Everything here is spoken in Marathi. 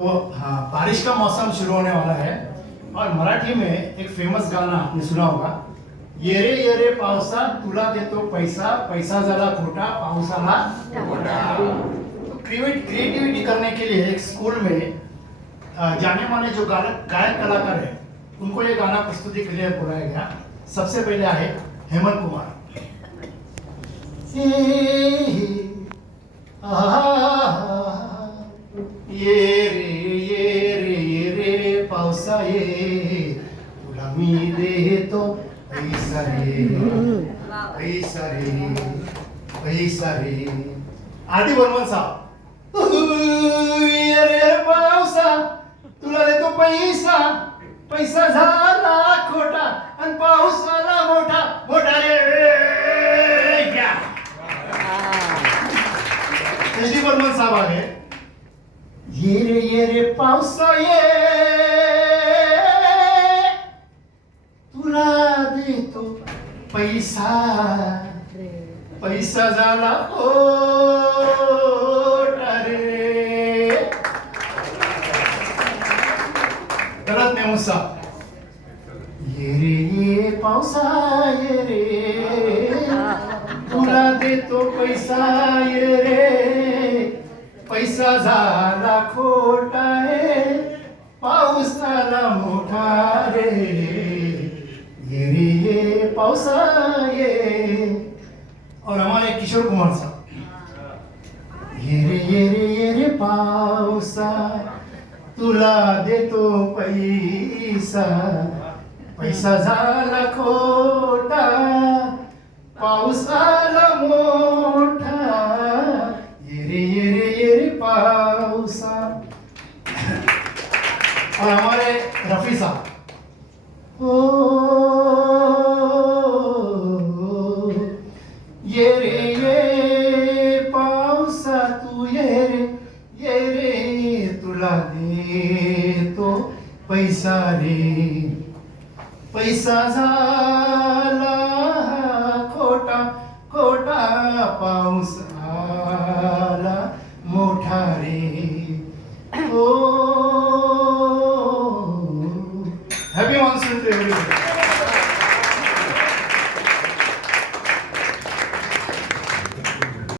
तो हाँ, बारिश का मौसम शुरू होने वाला है और मराठी में एक फेमस गाना आपने सुना होगा, ये रे पावसा तुला देतो पैसा, पैसा झाला खोटा पावसाला खोटा। तो क्रिएटिविटी करने के लिए एक स्कूल में जाने माने जो गायक कलाकार है उनको ये गाना प्रस्तुति के लिए बुलाया गया। सबसे पहले आए हेमंत कुमार। ये रे पावसा ये तुला मी देतो पैसा रे पैसा रे पैसा रे। आरती बर्मन साहब। ये रे पावसा तुला देतो पैसा, पैसा झाला खोटा आणि पाऊस आला मोठा मोठा रे। एस डी बर्मन साहब आहे। ये रे पावसा ये तुला देतो पैसा, पैसा झाला खोटा रे। गलत नाही मुसा। ये पावसा ये रे तुला देतो पैसा ये रे, पैसा झाला खोटा है पाऊस आला मोठा रे। ये पावसा ये। और हमारे किशोर कुमार साहब। ये रे पावसा तुला देतो पैसा, पैसा झाला खोटा पाऊस आला मोठा। ये रे पावसा। और हमारे रफी साहब। ओ ये पावसा तू ये रे तुला देतो पैसा रे, पैसा झाला खोटा खोटा पाऊस आला मोठा रे। ओ हॅपी मान्सून टू एव्हरीवन।